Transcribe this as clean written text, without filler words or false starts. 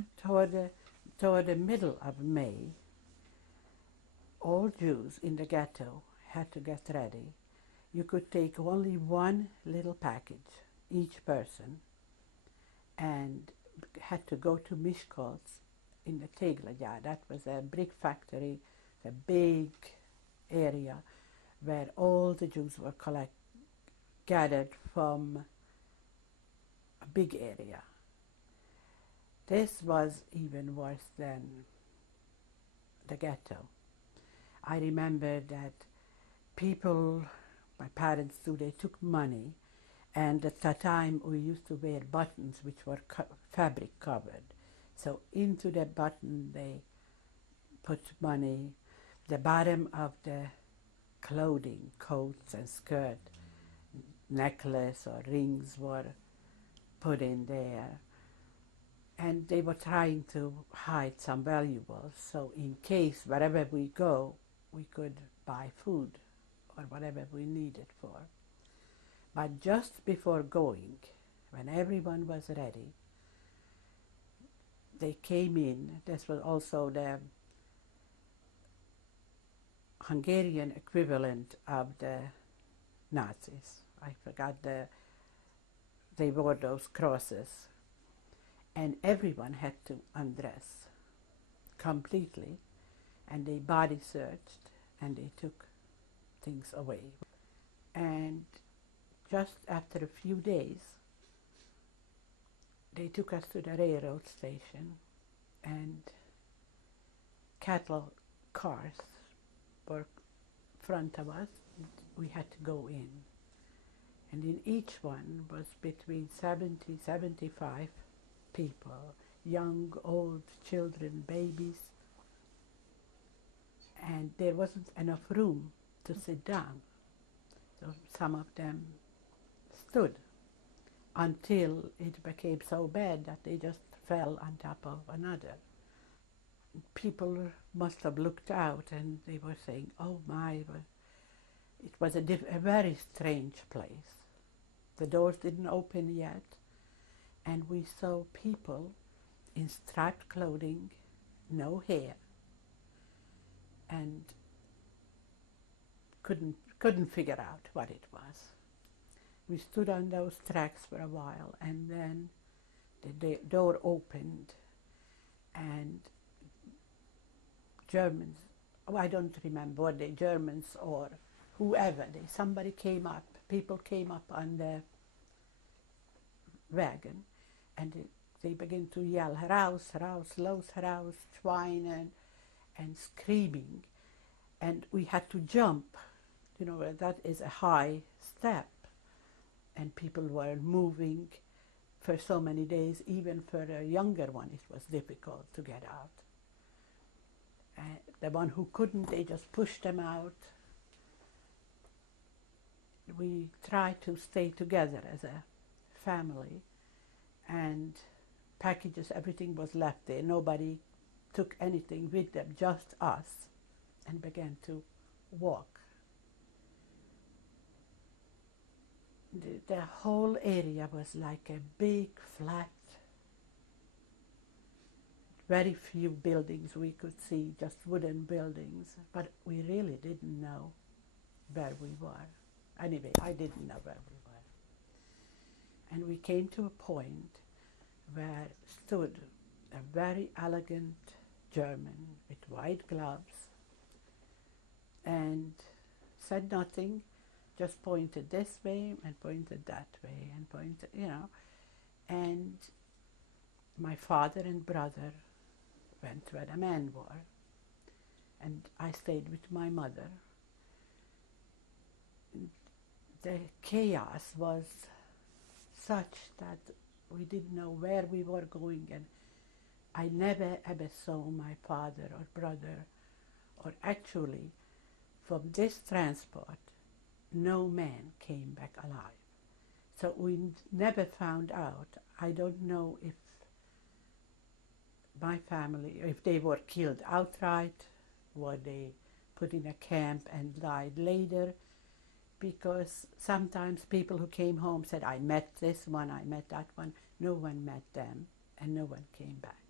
Toward the, toward the middle of May, all Jews in the ghetto had to get ready. You could take only one little package, each person, and had to go to Mishkolz in the Teglaja. That was a brick factory, a big area where all the Jews were gathered from a big area. This was even worse than the ghetto. I remember that people, my parents too, they took money, and at that time we used to wear buttons which were fabric covered. So into the button they put money. The bottom of the clothing, coats and skirt, necklace or rings were put in there. And they were trying to hide some valuables, so in case wherever we go, we could buy food or whatever we needed for. But just before going, when everyone was ready, they came in. This was also the Hungarian equivalent of the Nazis. I forgot they wore those crosses. And everyone had to undress completely, and they body searched and they took things away. And just after a few days, they took us to the railroad station, and cattle cars were in front of us. We had to go in. And in each one was between 70, 75 people, young, old, children, babies, and there wasn't enough room to sit down. So some of them stood until it became so bad that they just fell on top of another. People must have looked out and they were saying, oh my, it was a very strange place. The doors didn't open yet, and we saw people in striped clothing, no hair, and couldn't figure out what it was. We stood on those tracks for a while, and then the door opened, and Germans, oh, I don't remember what they Germans or whoever, somebody came up, people came up on the wagon, and they began to yell, "Raus, raus, los, raus," Schweine, and screaming. And we had to jump. You know, that is a high step. And people were moving for so many days. Even for a younger one, it was difficult to get out. The one who couldn't, they just pushed them out. We tried to stay together as a family, and packages, everything was left there. Nobody took anything with them, just us, and began to walk. The whole area was like a big flat, very few buildings we could see, just wooden buildings, but we really didn't know where we were. Anyway, I didn't know where we were. And we came to a point where stood a very elegant German with white gloves and said nothing, just pointed this way and pointed that way and pointed, you know. And my father and brother went where the men were, and I stayed with my mother. The chaos was such that we didn't know where we were going, and I never ever saw my father or brother, or actually from this transport no man came back alive. So we never found out. I don't know if my family, if they were killed outright, were they put in a camp and died later, because sometimes people who came home said, I met this one, I met that one. No one met them, and no one came back.